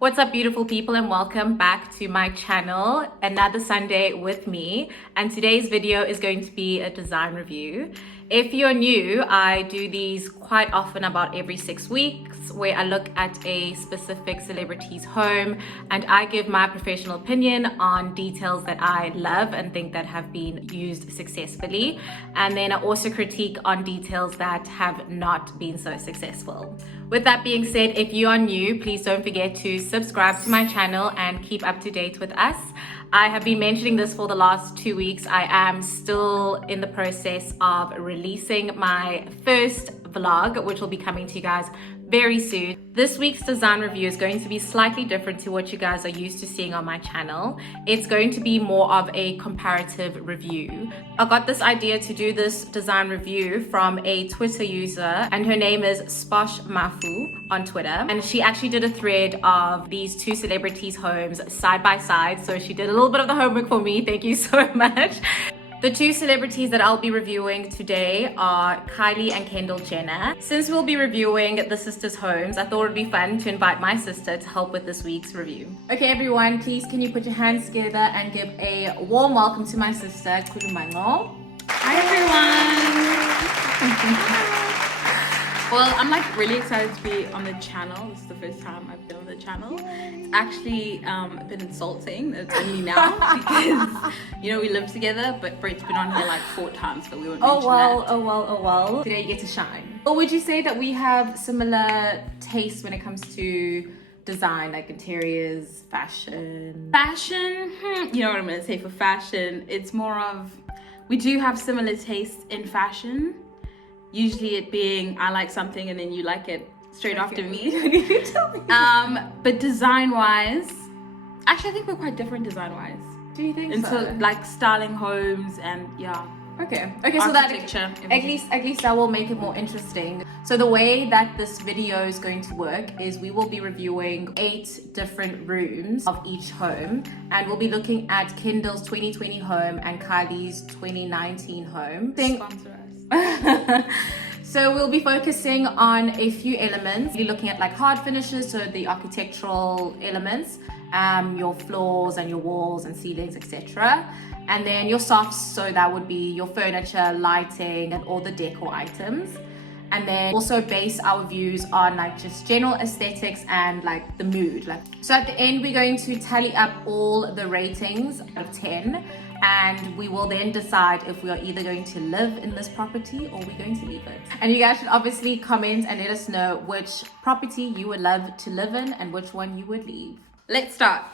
What's up, beautiful people, and welcome back to my channel. Another Sunday with me, and today's video is going to be a design review. If you're new, I do these quite often, about every 6 weeks, where I look at a specific celebrity's home and I give my professional opinion on details that I love and think that have been used successfully, and then I also critique on details that have not been so successful. With that being said, if you are new, please don't forget to subscribe to my channel and keep up to date with us. I have been mentioning this for the last 2 weeks. I am still in the process of releasing my first vlog, which will be coming to you guys very soon. This week's design review is going to be slightly different to what you guys are used to seeing on my channel. It's going to be more of a comparative review. I got this idea to do this design review from a Twitter user, and her name is Sposh Mafu on Twitter. And she actually did a thread of these two celebrities' homes side by side. So she did a little bit of the homework for me. Thank you so much. The two celebrities that I'll be reviewing today are Kylie and Kendall Jenner. Since we'll be reviewing the sisters' homes, I thought it'd be fun to invite my sister to help with this week's review. Okay, everyone, please can you put your hands together and give a warm welcome to my sister, Kudumango. Hi, everyone. Well, I'm like really excited to be on the channel. This is the first time I've been on the channel. It's actually a bit insulting that it's only now because, you know, we live together, but Brett's been on here like 4 times, but we won't mention that. Oh well. Today you get to shine. Or would you say that we have similar tastes when it comes to design, like interiors, fashion? Fashion, you know what I'm going to say for fashion. It's more of, we do have similar tastes in fashion. Usually it being, I like something and then you like it straight after me. You tell me. But design-wise, actually I think we're quite different design-wise. Do you think Into so? like styling homes and yeah. Okay, so that at least that will make it more interesting. So the way that this video is going to work is we will be reviewing 8 different rooms of each home, and we'll be looking at Kendall's 2020 home and Kylie's 2019 home. Sponsor us. So we'll be focusing on a few elements. We're looking at like hard finishes, so the architectural elements, your floors and your walls and ceilings, etc. And then your softs, so that would be your furniture, lighting, and all the decor items. And then also base our views on like just general aesthetics and like the mood. So at the end, we're going to tally up all the ratings out of 10. And we will then decide if we are either going to live in this property or we're going to leave it. And you guys should obviously comment and let us know which property you would love to live in and which one you would leave. Let's start.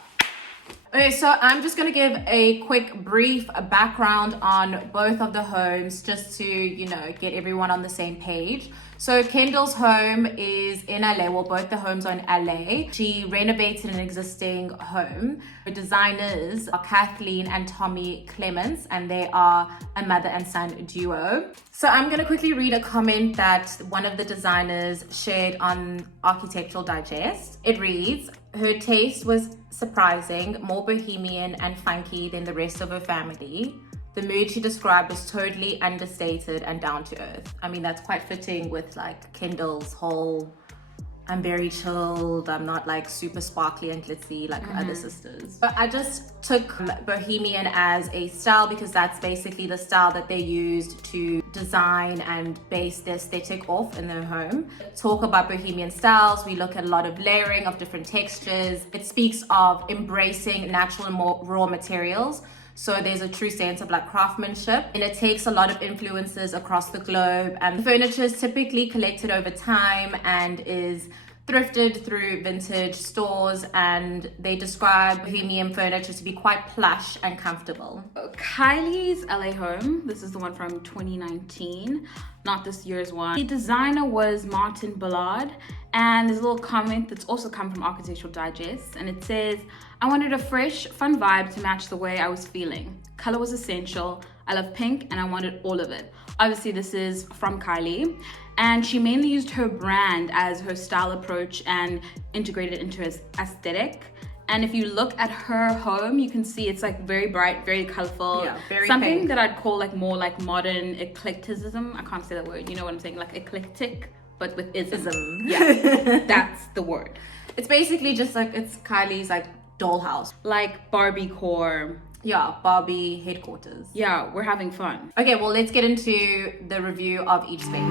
Okay, so I'm just going to give a quick brief background on both of the homes just to, you know, get everyone on the same page. So Kendall's home is in LA. Well, both the homes are in LA. She renovated an existing home. Her designers are Kathleen and Tommy Clements, and they are a mother and son duo. So I'm going to quickly read a comment that one of the designers shared on Architectural Digest. It reads, "Her taste was surprising, more bohemian and funky than the rest of her family. The mood she described was totally understated and down to earth." I mean, that's quite fitting with like Kendall's whole, I'm very chilled, I'm not like super sparkly and glitzy like her other sisters. But I just took bohemian as a style because that's basically the style that they used to design and base their aesthetic off in their home. Talk about bohemian styles, we look at a lot of layering of different textures. It speaks of embracing natural and more raw materials. So there's a true sense of like craftsmanship, and it takes a lot of influences across the globe. And the furniture is typically collected over time and is thrifted through vintage stores, and they describe bohemian furniture to be quite plush and comfortable. Kylie's LA home, this is the one from 2019, not this year's one. The designer was Ballard, and there's a little comment that's also come from Architectural Digest, and it says, "I wanted a fresh, fun vibe to match the way I was feeling. Color was essential. I love pink and I wanted all of it." Obviously this is from Kylie, and she mainly used her brand as her style approach and integrated into her aesthetic. And if you look at her home, you can see it's like very bright, very colorful. Yeah, very something pink. that I'd call like more like modern eclecticism. I can't say that word, you know what I'm saying? Like eclectic, but with ism. Yeah, that's the word. It's basically just like, it's Kylie's like dollhouse. Like Barbie core. Yeah, Barbie headquarters. Yeah, we're having fun. Okay, well, let's get into the review of each space.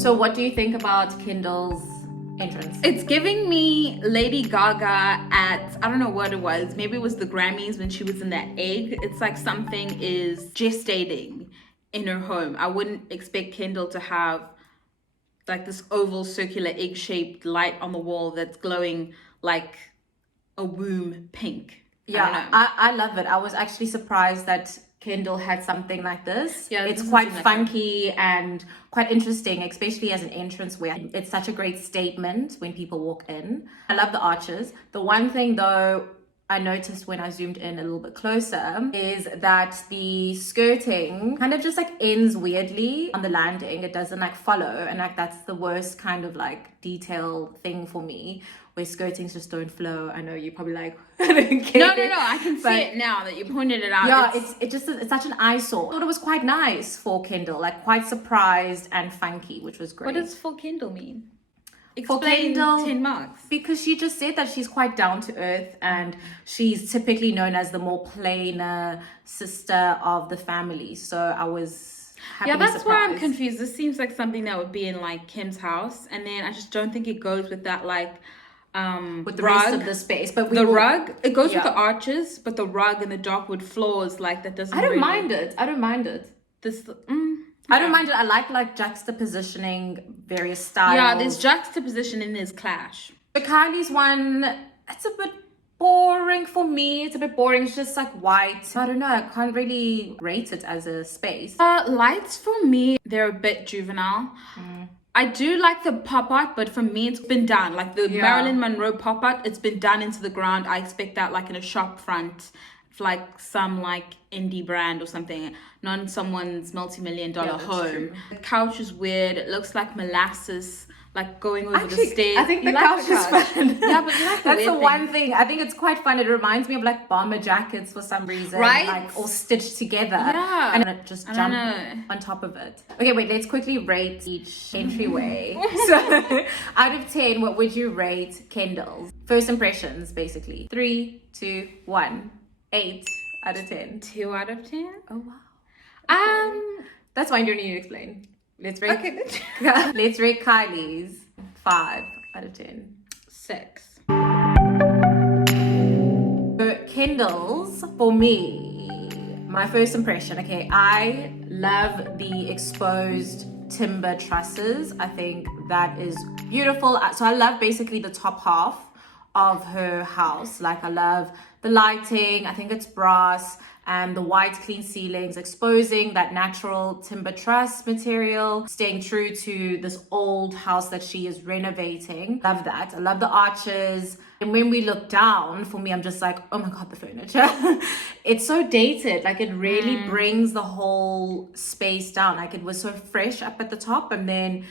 So what do you think about Kendall's entrance? It's giving me Lady Gaga at, I don't know what it was. Maybe it was the Grammys when she was in that egg. It's like something is gestating in her home. I wouldn't expect Kendall to have like this oval circular egg-shaped light on the wall that's glowing like a womb pink. Yeah, I love it. I was actually surprised that Kendall had something like this. Yeah, it's quite funky and quite interesting, especially as an entrance where it's such a great statement when people walk in. I love the arches. The one thing though I noticed when I zoomed in a little bit closer is that the skirting kind of just like ends weirdly on the landing. It doesn't like follow, and like that's the worst kind of like detail thing for me, where skirtings just don't flow. I know you're probably like, I don't get No, it. I can see it now that you pointed it out. Yeah, it's such an eyesore. I thought it was quite nice for Kendall, like quite surprised and funky, which was great. What does for Kendall mean? For Explain Kendall, 10 marks. Because she just said that she's quite down to earth and she's typically known as the more plainer sister of the family. So I was happy. Yeah, that's surprised. why I'm confused. This seems like something that would be in like Kim's house, and then I just don't think it goes with that like with the rug. rest of the space. But rug, it goes with the arches, but the rug and the dark wood floors, like that doesn't. I don't mind it. I don't mind it. I don't mind it. I like juxtapositioning various styles. Yeah, there's juxtaposition and there's clash. But Kylie's one, it's a bit boring for me. It's a bit boring. It's just like white. I don't know. I can't really rate it as a space. Lights for me, they're a bit juvenile. I do like the pop art, but for me, it's been done. Like the Marilyn Monroe pop art, it's been done into the ground. I expect that like in a shop front, like some like indie brand or something, not in someone's multi-million-dollar home. True. The couch is weird. It looks like molasses, like going over the stairs. I think the couch is fun. Yeah, but you like that's the one thing. I think it's quite fun. It reminds me of like bomber jackets for some reason, right? Like all stitched together. Yeah, and it just jump on top of it. Okay, wait. Let's quickly rate each entryway. So, out of 10, what would you rate Kendall's first impressions? Basically, 3, 2, 1. 8 out of 10. 2 out of 10. Oh wow. Okay. That's fine. You don't need to explain. Let's rate. Okay. Let's rate Kylie's 5 out of 10. 6. So Kendall's, for me, my first impression. Okay, I love the exposed timber trusses. I think that is beautiful. So I love basically the top half of her house. Like I love the lighting. I think it's brass, and the white clean ceilings exposing that natural timber truss material, staying true to this old house that she is renovating. Love that. I love the arches. And when we look down, for me, I'm just like, oh my God, the furniture. It's so dated. Like it really brings the whole space down. Like it was so fresh up at the top, and then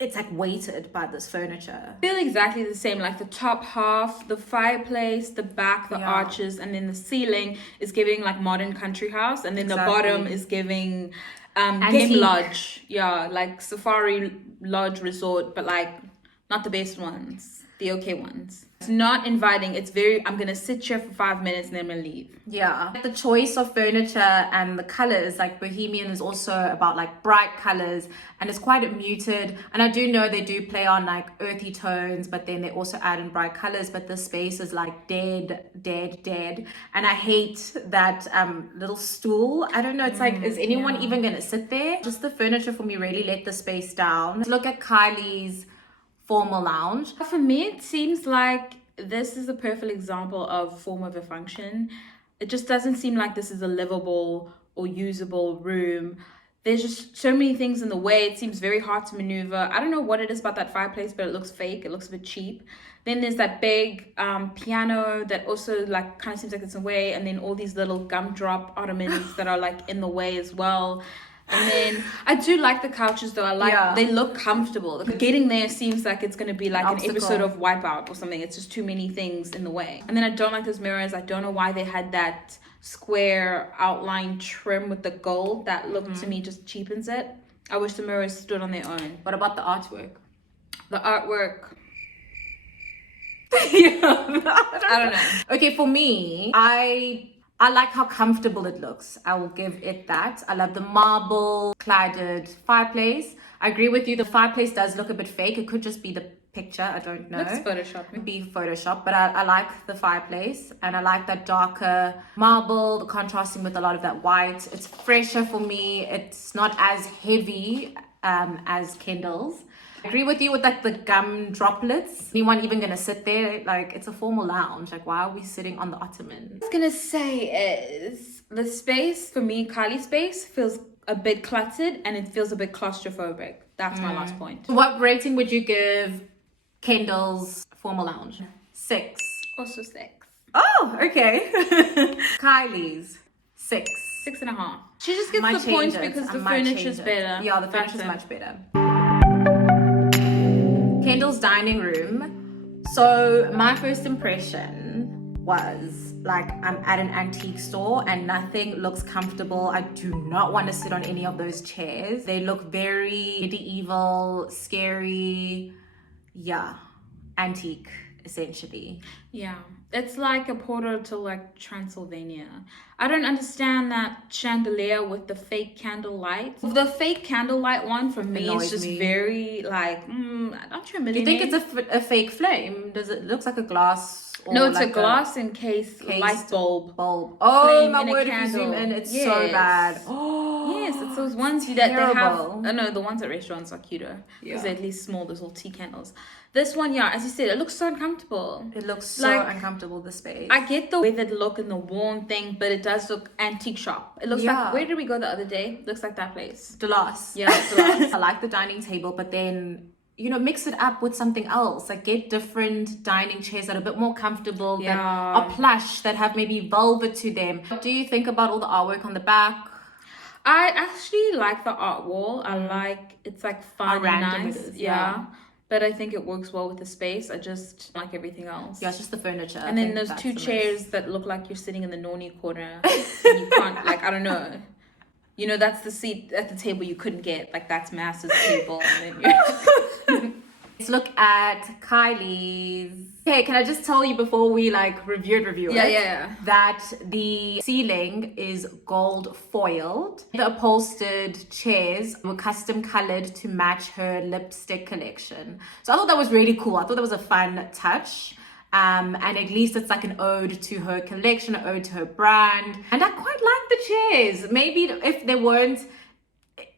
it's like weighted by this furniture. I feel exactly the same. Like the top half, the fireplace, the back, the arches, and then the ceiling is giving like modern country house, and then the bottom is giving game lodge. Yeah, like safari lodge resort, but like not the best ones, the okay ones. It's not inviting. It's very, I'm gonna sit here for 5 minutes and then I'm gonna leave. Yeah, the choice of furniture and the colors, like Bohemian is also about like bright colors, and it's quite muted. And I do know they do play on like earthy tones, but then they also add in bright colors. But the space is like dead. And I hate that little stool. I don't know. It's like, is anyone even gonna sit there? Just the furniture for me really let the space down. Look at Kylie's formal lounge. For me, it seems like this is a perfect example of form over function. It just doesn't seem like this is a livable or usable room. There's just so many things in the way. It seems very hard to maneuver. I don't know what it is about that fireplace, but it looks fake. It looks a bit cheap. Then there's that big piano that also like kind of seems like it's in the way, and then all these little gumdrop ottomans that are like in the way as well. And then I do like the couches though. I like they look comfortable. Getting there seems like it's going to be like an episode of Wipeout or something. It's just too many things in the way. And then I don't like those mirrors. I don't know why they had that square outline trim with the gold. That look to me just cheapens it. I wish the mirrors stood on their own. What about the artwork? The artwork. I don't know. Okay, for me, I like how comfortable it looks. I will give it that. I love the marble cladded fireplace. I agree with you. The fireplace does look a bit fake. It could just be the picture. I don't know. Looks Photoshop. Could be Photoshop, but I like the fireplace, and I like that darker marble, the contrasting with a lot of that white. It's fresher for me. It's not as heavy as Kendall's. I agree with you with like the gum droplets. Anyone even gonna sit there? Like, it's a formal lounge. Like, why are we sitting on the ottoman? What I was gonna say is the space for me, Kylie's space, feels a bit cluttered and it feels a bit claustrophobic. That's my last point. What rating would you give Kendall's formal lounge? 6. Also 6. Oh, okay. Kylie's 6. 6.5. She just gets Might the change points it. because I the might furniture's change it. better. Yeah, the That's furniture's it. much better. Kendall's dining room. So my first impression was like, I'm at an antique store and nothing looks comfortable. I do not want to sit on any of those chairs. They look very medieval, scary. Yeah, antique essentially. Yeah, it's like a portal to like Transylvania. I don't understand that chandelier with the fake candle light. The fake candlelight one for me Annoys is just me. very like, aren't you a Do you millionaire? think it's a fake flame? Does it looks like a glass? Or No, it's like a glass encased light bulb. Oh flame my in a word, if you zoom candle. in, it's so Yes. bad. Oh, Yes, it's those ones that they have. terrible. No, the ones at restaurants are cuter because Yeah. they're at least small. Those little tea candles. This one, yeah, as you said, it looks so uncomfortable. It looks so Like, uncomfortable, the space. I get the weathered look and the worn thing, but it does look antique shop. It looks Yeah. like, where did we go the other day? Looks like that place. Delos. Yeah, it's Delos. I like the dining table, but then, you know, mix it up with something else. Like, get different dining chairs that are a bit more comfortable, that Yeah. are plush, that have maybe velvet to them. What do you think about all the artwork on the back? I actually like the art wall. I like, it's like fun How and random nice. it is, Yeah. yeah. But I think it works well with the space. I just like everything else. Yeah, it's just the furniture. And then those two chairs that look like you're sitting in the noni corner. And you can't, like, I don't know. You know, that's the seat at the table you couldn't get. Like, that's Master's table. And then you're... Let's look at Kylie's. Okay, can I just tell you before we like review it? Yeah. That the ceiling is gold foiled. The upholstered chairs were custom colored to match her lipstick collection. So I thought that was really cool. I thought that was a fun touch. And at least it's like an ode to her collection, an ode to her brand. And I quite like the chairs. Maybe if they weren't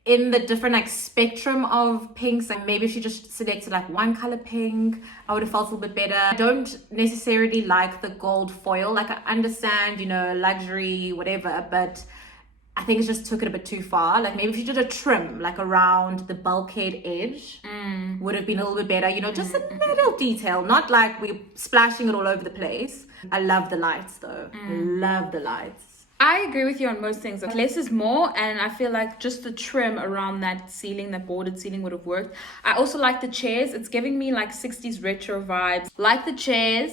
in the different like spectrum of pinks, like maybe if she just selected like one color pink, I would have felt a little bit better. I don't necessarily like the gold foil. Like, I understand, you know, luxury, whatever, but I think it just took it a bit too far. Like, maybe if you did a trim like around the bulkhead edge, would have been a little bit better, you know, just a little detail, not like we're splashing it all over the place. I love the lights though. Love the lights. I agree with you on most things. Like, less is more, and I feel like just the trim around that ceiling, that boarded ceiling, would have worked. I also like the chairs. It's giving me like 60s retro vibes. Like the chairs.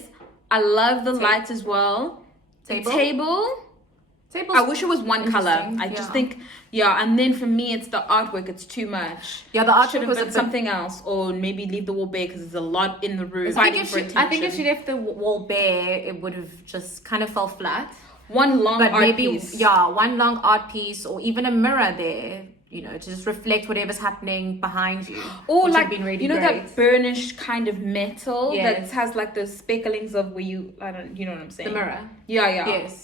I love the lights as well. Table? I wish it was one color. Interesting, I just yeah. think, yeah, and then for me, it's the artwork. It's too much. Yeah, the artwork should have was a been bit- something else, or maybe leave the wall bare because there's a lot in the room. I think if she left the wall bare, it would have just kind of fell flat. one long But art maybe, piece. yeah, one long art piece or even a mirror there, you know, to just reflect whatever's happening behind you. Or which like, have been really you know, great. that burnished kind of metal Yes. that has like those specklings of where you, you know what I'm saying? The mirror. Yeah. Yes.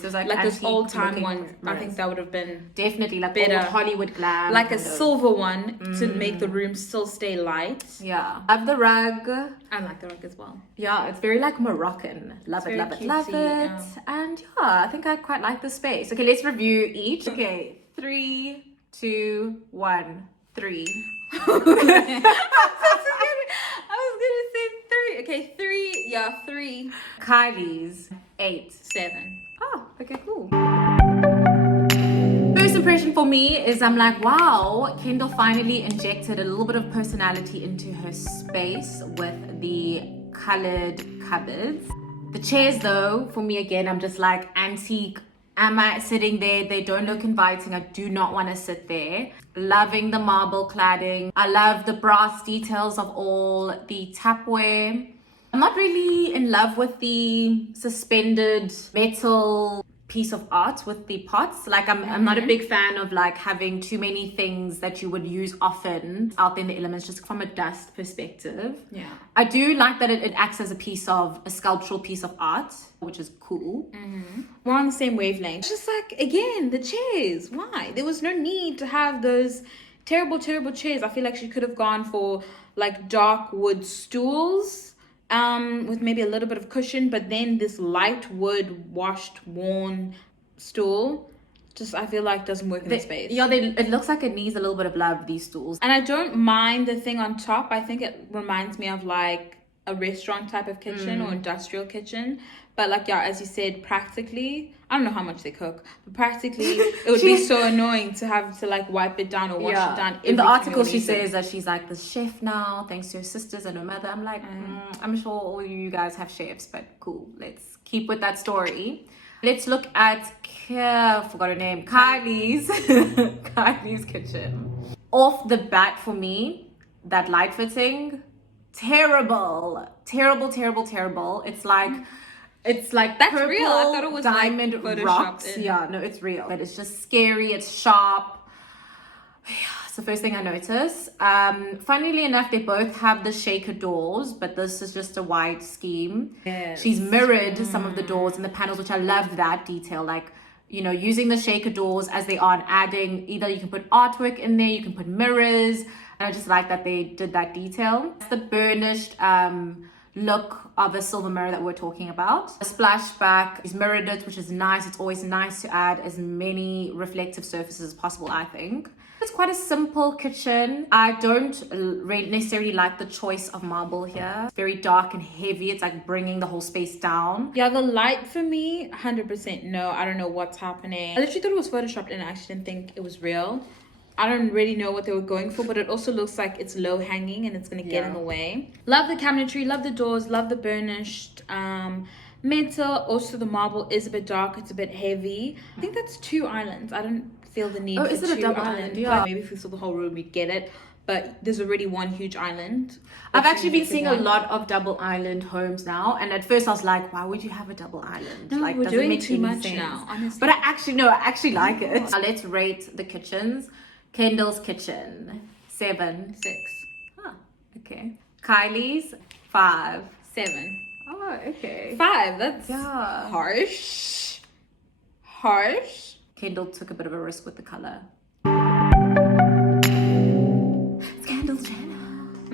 Those like those antique old time looking ones. I mirrors. think that would have been Definitely like better. old Hollywood glam. like a kind of. silver one to make the room still stay light. Yeah. Love the rug. I like the rug as well. Yeah, it's very like Moroccan. Love it, very love it, love cutesy, it. yeah. And yeah, I think I quite like the space. Okay, let's review each. Okay, 3, 2, 1, 3. I was gonna say 3. Okay, 3. Yeah, 3. Kylie's 8. 7. Oh, okay, cool. First impression for me is I'm like, wow, Kendall finally injected a little bit of personality into her space with the colored cupboards. The chairs though, for me again, I'm just like antique Am I sitting there? They don't look inviting. I do not want to sit there. Loving the marble cladding. I love the brass details of all the tapware. I'm not really in love with the suspended metal piece of art with the pots. Like I'm not a big fan of like having too many things that you would use often out there in the elements, just from a dust perspective. Yeah, I do like that it acts as a sculptural piece of art, which is cool. we're on the same wavelength. It's just like, again, the chairs. Why? There was no need to have those terrible chairs. I feel like she could have gone for like dark wood stools with maybe a little bit of cushion, but then this light wood washed worn stool just, I feel like, doesn't work in the space. Yeah, it looks like it needs a little bit of love, these stools. And I don't mind the thing on top. I think it reminds me of like a restaurant type of kitchen or industrial kitchen. But like, yeah, as you said, practically, I don't know how much they cook, but practically it would be so annoying to have to like wipe it down or wash it down. In the article, she says that she's like the chef now, thanks to her sisters and her mother. I'm like, I'm sure all you guys have chefs, but cool. Let's keep with that story. Let's look at, I forgot her name, Kylie's, Kylie's kitchen. Off the bat for me, that light fitting, terrible. It's like That's purple real. I thought it was diamond like photoshopped rocks. in. Yeah, no, it's real. But it's just scary. It's sharp. It's the first thing I notice. Funnily enough, they both have the shaker doors, but this is just a wide scheme. Yes. She's mirrored some of the doors and the panels, which I love that detail. Like, you know, using the shaker doors as they are and adding, either you can put artwork in there, you can put mirrors. And I just like that they did that detail. It's the burnished look of a silver mirror that we're talking about. The splashback is mirrored it, which is nice. It's always nice to add as many reflective surfaces as possible, I think. It's quite a simple kitchen. I don't necessarily like the choice of marble here. It's very dark and heavy. It's like bringing the whole space down. Yeah, the light for me, 100% no. I don't know what's happening. I literally thought it was photoshopped and I actually didn't think it was real. I don't really know what they were going for, but it also looks like it's low hanging and it's going to get in the way. Love the cabinetry, love the doors, love the burnished metal. Also, the marble is a bit dark. It's a bit heavy. I think that's 2 islands. I don't feel the need for is it a 2 double islands. island? Yeah. Like, maybe if we saw the whole room, we'd get it. But there's already one huge island. I've actually been seeing a lot of double island homes now, and at first I was like, why would you have a double island? No, like, we're doesn't doing make too any much sense. now, honestly. But I actually like it. Let's rate the kitchens. Kendall's kitchen, 7. 6. Huh, okay. Kylie's, 5. 7. Oh, okay. 5. That's Yeah. harsh. Kendall took a bit of a risk with the color. It's Kendall's channel.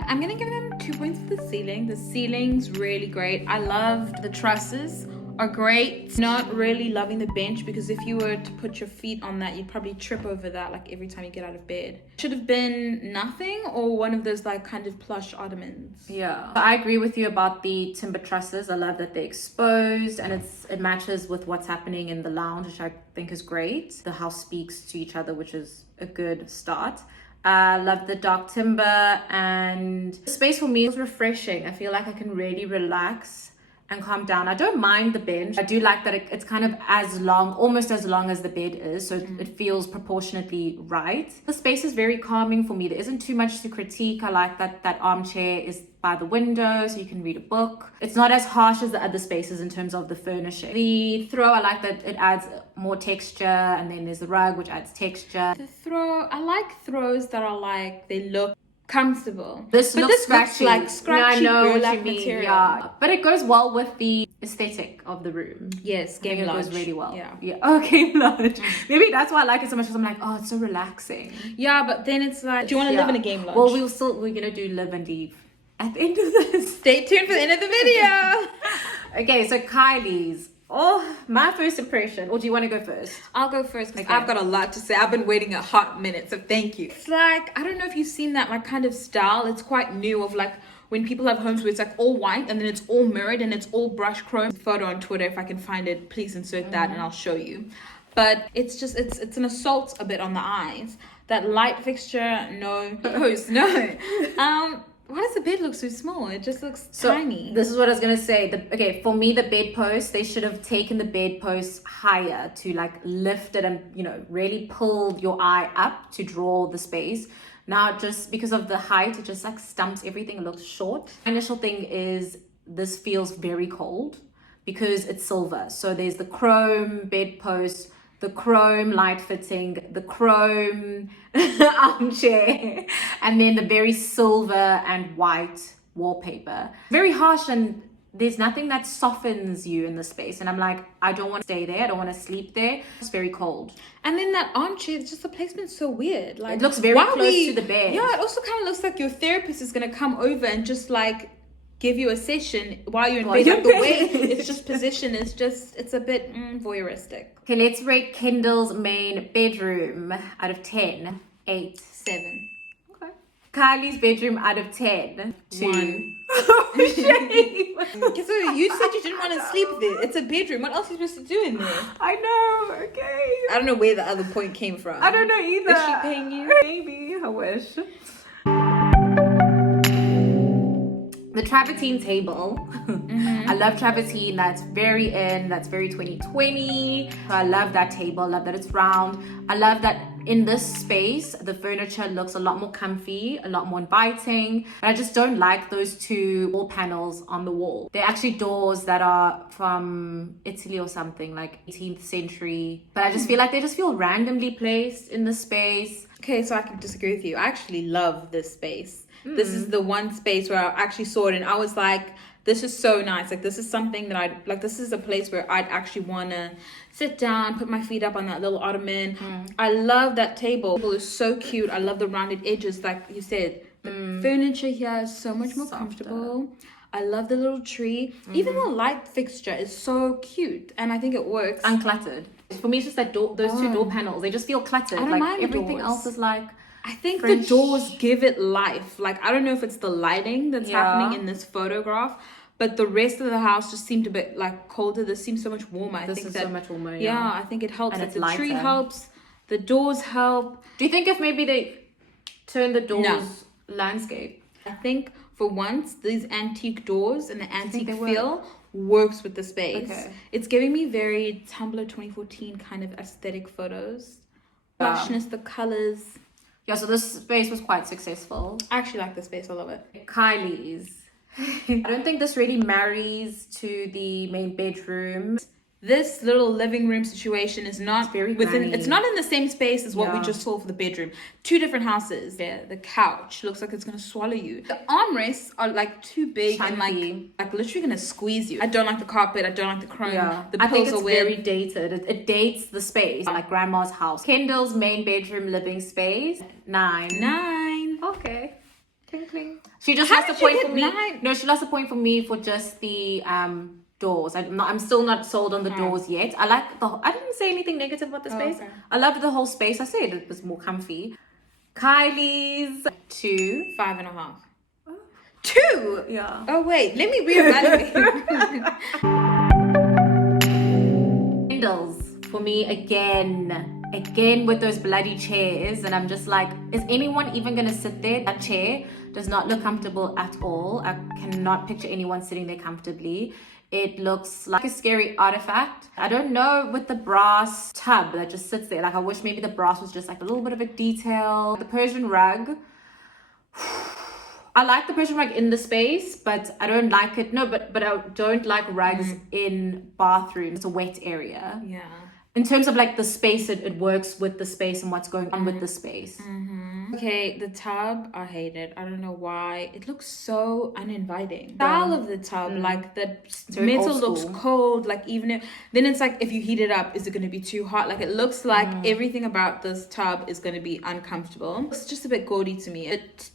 I'm gonna give them 2 points for the ceiling. The ceiling's really great. I loved the trusses are great. Not really loving the bench, because if you were to put your feet on that, you'd probably trip over that like every time you get out of bed. Should have been nothing, or one of those like kind of plush ottomans. Yeah, I agree with you about the timber trusses. I love that they're exposed and it matches with what's happening in the lounge, which I think is great. The house speaks to each other, which is a good start. I love the dark timber, and the space for me was refreshing. I feel like I can really relax and calm down. I don't mind the bench. I do like that it's kind of almost as long as the bed is, so it feels proportionately right. The space is very calming for me. There isn't too much to critique. I like that armchair is by the window, so you can read a book. It's not as harsh as the other spaces in terms of the furnishing. The throw, I like that it adds more texture, and then there's the rug, which adds texture. The throw, I like throws that are like, they look comfortable. This looks like scratchy burlap mean, material. yeah. But it goes well with the aesthetic of the room. Yes, I think game it lodge. goes really well. Yeah. Oh, game lodge. Maybe that's why I like it so much, because I'm like, oh, it's so relaxing. Yeah, but then it's like, do you want to live in a game lodge? Well, we're gonna do live and leave at the end of this. Stay tuned for the end of the video. Okay, so Kylie's. Oh, my first impression. Or do you want to go first? I'll go first because Okay. I've got a lot to say. I've been waiting a hot minute, so thank you. It's like, I don't know if you've seen that like kind of style. It's quite new, of like when people have homes where it's like all white and then it's all mirrored and it's all brush chrome. Photo on Twitter, if I can find it, please insert that and I'll show you. But it's just, it's an assault a bit on the eyes. That light fixture, no. Post, no. Why does the bed look so small? It just looks So tiny. this is what I was gonna say. Okay, for me, the bedpost, they should have taken the bedpost higher to like lift it and, you know, really pull your eye up to draw the space. Now, just because of the height, it just like stumps everything. It looks short. My initial thing is this feels very cold because it's silver. So there's the chrome bedpost, the chrome light fitting, the chrome armchair, and then the very silver and white wallpaper. Very harsh, and there's nothing that softens you in the space. And I'm like, I don't want to stay there. I don't want to sleep there. It's very cold. And then that armchair, it's just the placement's so weird. Like, it looks very close to the bed. Yeah, it also kind of looks like your therapist is going to come over and just like give you a session while you're in bed. Like the way it's just positioned, it's a bit voyeuristic. Okay, let's rate Kendall's main bedroom out of 10. 8. 7. Okay. Kylie's bedroom out of 10. 2. 1. Oh, shame. So you said you didn't want to sleep there. It's a bedroom. What else are you supposed to do in there? I know, okay. I don't know where the other point came from. I don't know either. Is she paying you? Maybe, I wish. The travertine table. I love travertine. That's very in. That's very 2020. I love that table. I love that it's round. I love that in this space, the furniture looks a lot more comfy, a lot more inviting. But I just don't like those two wall panels on the wall. They're actually doors that are from Italy or something, like 18th century. But I just feel like they just feel randomly placed in the space. Okay, so I can disagree with you. I actually love this space. This is the one space where I actually saw it and I was like, this is so nice. Like, this is something that I'd like. This is a place where I'd actually want to sit down, put my feet up on that little ottoman. I love that table. The table is so cute. I love the rounded edges. Like you said, the furniture here is so much more comfortable. I love the little tree. Even the light fixture is so cute. And I think it works. Uncluttered. For me, it's just that those two door panels. They just feel cluttered. I don't like mind the everything doors. else is like... I think French. the doors give it life. Like, I don't know if it's the lighting that's happening in this photograph, but the rest of the house just seemed a bit like colder. This seems so much warmer. This is so much warmer, yeah, I think it helps. And Like, it's the tree lighter. helps. The doors help. Do you think if maybe they turn the doors landscape? I think for once, these antique doors and the antique they feel works with the space. Okay. It's giving me very Tumblr 2014 kind of aesthetic photos. Flashness, the colors. Yeah, so this space was quite successful. I actually like the space. I love it. Kylie's. I don't think this really marries to the main bedroom. This little living room situation is not very within. granny. It's not in the same space as what we Yeah. just saw for the bedroom. Two different houses. Yeah, the couch looks like it's gonna swallow you. The armrests are like too big and Chunky. like literally gonna squeeze you. I don't like the carpet. I don't like the chrome. Yeah, The I pillows think it's are weird. very dated. It dates the space, like grandma's house. Kendall's main bedroom living space, 9. 9. Okay. Cling, cling. She just How lost a did you point get for me. 9? No, she lost a point for me for just the doors. I'm still not sold on the doors yet. I like I didn't say anything negative about the space. okay. I loved the whole space. I said it was more comfy. Kylie's 2. 5.5. 2. Yeah. Oh wait, let me reevaluate. Kendall's for me again with those bloody chairs, and I'm just like, is anyone even gonna sit there? That chair does not look comfortable at all. I cannot picture anyone sitting there comfortably. It looks like a scary artifact. I don't know with the brass tub that just sits there. Like, I wish maybe the brass was just like a little bit of a detail. The Persian rug. I like the Persian rug in the space, but I don't like it. No, but I don't like rugs in bathrooms. It's a wet area. Yeah. In terms of like the space, it works with the space and what's going on with the space. Okay, the tub, I hate it. I don't know why. It looks so uninviting. The style of the tub, like the very metal old looks school. cold. Like even if, then it's like if you heat it up, is it going to be too hot? Like it looks like everything about this tub is going to be uncomfortable. It's just a bit gaudy to me. It's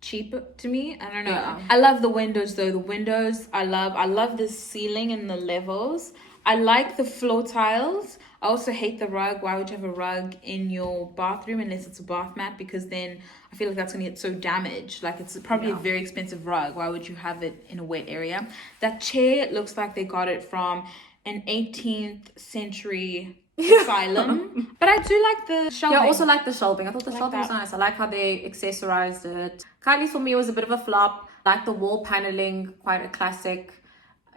cheap to me. I don't know. Yeah. I love the windows though. The windows, I love the ceiling and the levels. I like the floor tiles. I also hate the rug. Why would you have a rug in your bathroom unless it's a bath mat? Because then I feel like that's going to get so damaged. Like it's probably a very expensive rug. Why would you have it in a wet area? That chair looks like they got it from an 18th century asylum. But I do like the shelving. Yeah, I also like the shelving. I thought the shelving was that. nice. I like how they accessorized it. Kylie's for me was a bit of a flop. I like the wall paneling, quite a classic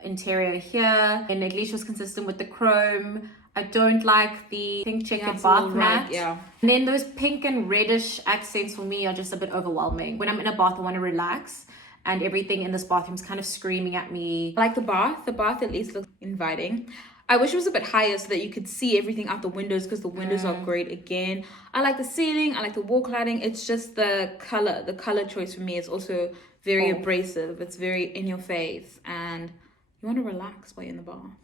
interior here. And Neglish was consistent with the chrome. I don't like the pink checkered bath mat. Yeah. And then those pink and reddish accents for me are just a bit overwhelming. When I'm in a bath, I want to relax. And everything in this bathroom is kind of screaming at me. I like the bath. The bath at least looks inviting. I wish it was a bit higher so that you could see everything out the windows, because the windows are great again. I like the ceiling. I like the wall cladding. It's just the color. The color choice for me is also very abrasive. It's very in your face. And you want to relax while you're in the bath.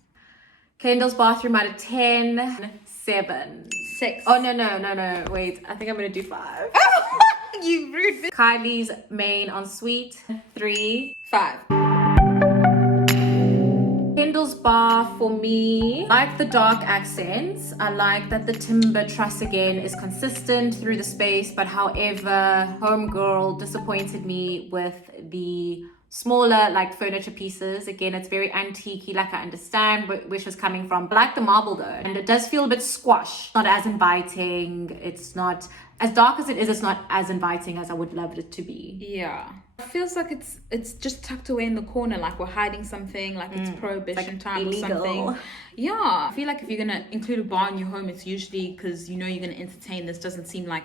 Kendall's bathroom out of 10, 7. 6. Oh, no. Wait, I think I'm going to do 5. You rude bitch. Kylie's main ensuite, 3. 5. Kendall's bar for me, I like the dark accents. I like that the timber truss again is consistent through the space, but however, Homegirl disappointed me with the smaller like furniture pieces. Again, it's very antique-y, like I understand where she's coming from. I like the marble though, and it does feel a bit squash, not as inviting. It's not as dark as it is, it's not as inviting as I would love it to be. Yeah, it feels like it's just tucked away in the corner, like we're hiding something, like it's prohibition like time illegal. Or something. Yeah, I feel like if you're gonna include a bar in your home, it's usually because you know you're gonna entertain. This doesn't seem like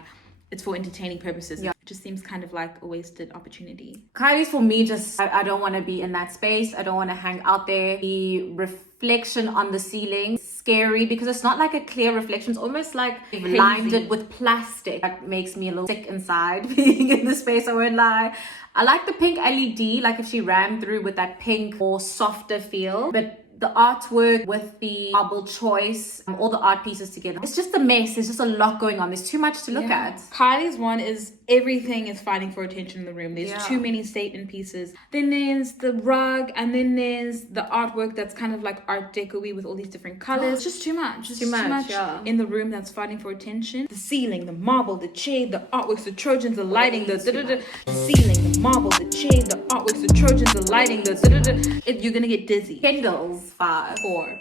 it's for entertaining purposes. Yeah. It just seems kind of like a wasted opportunity. Kylie's for me, just I don't want to be in that space. I don't want to hang out there. The reflection on the ceiling, scary, because it's not like a clear reflection. It's almost like they've lined it with plastic. That makes me a little sick inside being in the space, I won't lie. I like the pink LED, like if she ran through with that pink or softer feel, but the artwork with the marble choice, all the art pieces together, it's just a mess. There's just a lot going on. There's too much to look at. Kylie's one is everything is fighting for attention in the room. There's too many statement pieces. Then there's the rug, and then there's the artwork that's kind of like art deco-y with all these different colors. It's just too much. Just too much in the room that's fighting for attention. The ceiling, the marble, the shade, the artworks, the Trojans, the lighting, the ceiling, the marble, the shade, the artworks, the Trojans, the lighting, you're gonna get dizzy. Kendall's 5. 4.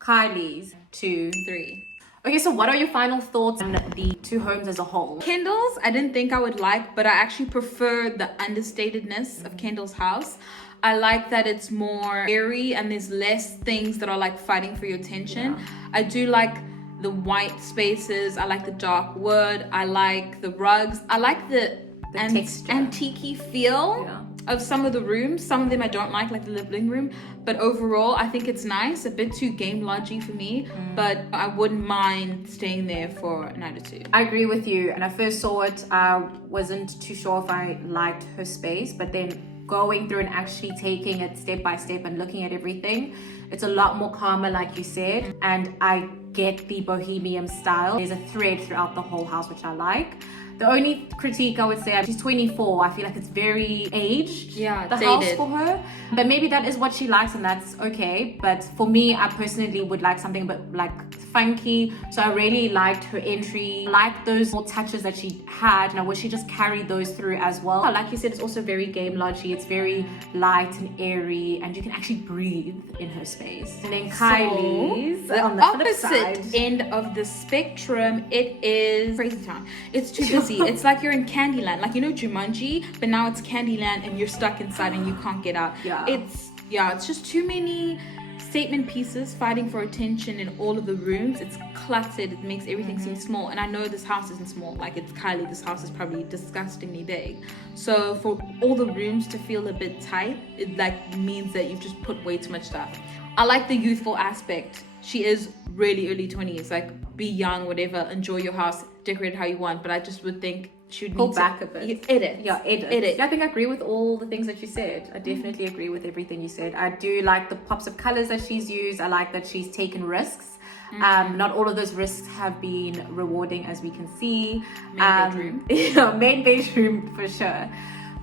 Kylie's 2. 3. Okay, so what are your final thoughts on the two homes as a whole? Kendall's, I didn't think I would like, but I actually prefer the understatedness of Kendall's house. I like that it's more airy and there's less things that are like fighting for your attention. I do like the white spaces. I like the dark wood. I like the rugs. I like the antique-y feel of some of the rooms. Some of them I don't like the living room, but overall I think it's nice. A bit too game lodgy for me, but I wouldn't mind staying there for a night or two. I agree with you. When I first saw it, I wasn't too sure if I liked her space, but then going through and actually taking it step by step and looking at everything, it's a lot more calmer, like you said, and I get the bohemian style. There's a thread throughout the whole house, which I like. The only critique I would say, she's 24. I feel like it's very aged, the dated house for her. But maybe that is what she likes and that's okay. But for me, I personally would like something a bit like funky. So I really liked her entry. I liked those more touches that she had, and I wish she just carried those through as well. Like you said, it's also very game lodgy. It's very light and airy, and you can actually breathe in her space. And then Kylie's, the on the opposite end of the spectrum, it is crazy town. It's too busy. It's like you're in Candyland, like, you know, Jumanji, but now it's Candyland and you're stuck inside and you can't get out. It's just too many statement pieces fighting for attention in all of the rooms. It's cluttered. It makes everything seem small, and I know this house isn't small. Like, it's Kylie, this house is probably disgustingly big. So for all the rooms to feel a bit tight, it like means that you've just put way too much stuff. I like the youthful aspect. She is really early 20s, like, be young, whatever, enjoy your house, decorate it how you want, but I just would think she would pull back a bit. Edit. Yeah, edit. Yeah, I think I agree with all the things that you said. I definitely agree with everything you said. I do like the pops of colors that she's used. I like that she's taken risks. Not all of those risks have been rewarding, as we can see. Bedroom. Main bedroom for sure.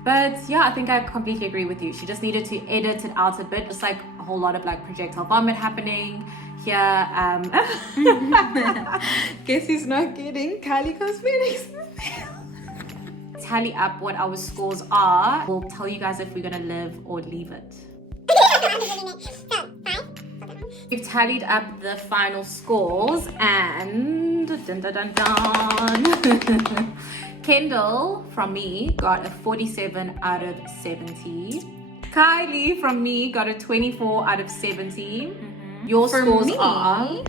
But yeah, I think I completely agree with you. She just needed to edit it out a bit. Just like a whole lot of like projectile vomit happening here. Guess he's not getting Kylie Cosmetics. Tally up what our scores are. We'll tell you guys if we're gonna live or leave it. So, 5. We've tallied up the final scores and dun, dun, dun, dun. Kendall from me got a 47 out of 70. Kylie from me got a 24 out of 70. Your For scores me, are?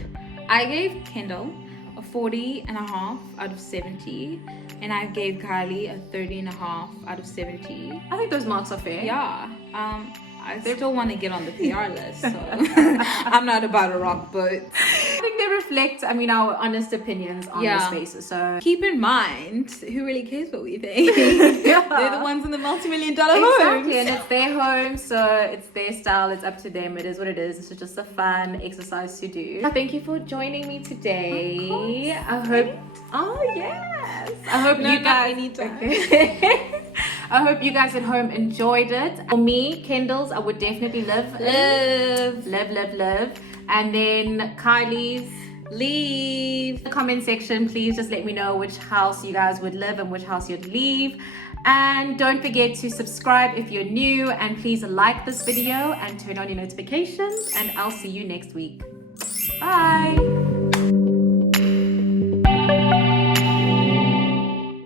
I gave Kendall a 40.5 out of 70, and I gave Kylie a 30.5 out of 70. I think those marks are fair. Yeah. I still want to get on the PR list, so I'm not about to rock boat. I think they reflect, our honest opinions on the spaces. So keep in mind, who really cares what we think? They're the ones in the multi-million-dollar homes. Exactly, and it's their home, so it's their style. It's up to them. It is what it is. It's just a fun exercise to do. Thank you for joining me today. I hope. Oh yes. I hope you guys. Okay. I hope you guys at home enjoyed it. For me, Kendall's, I would definitely live. And then Kylie's, leave. In the comment section, please just let me know which house you guys would live and which house you'd leave. And don't forget to subscribe if you're new, and please like this video and turn on your notifications, and I'll see you next week. Bye.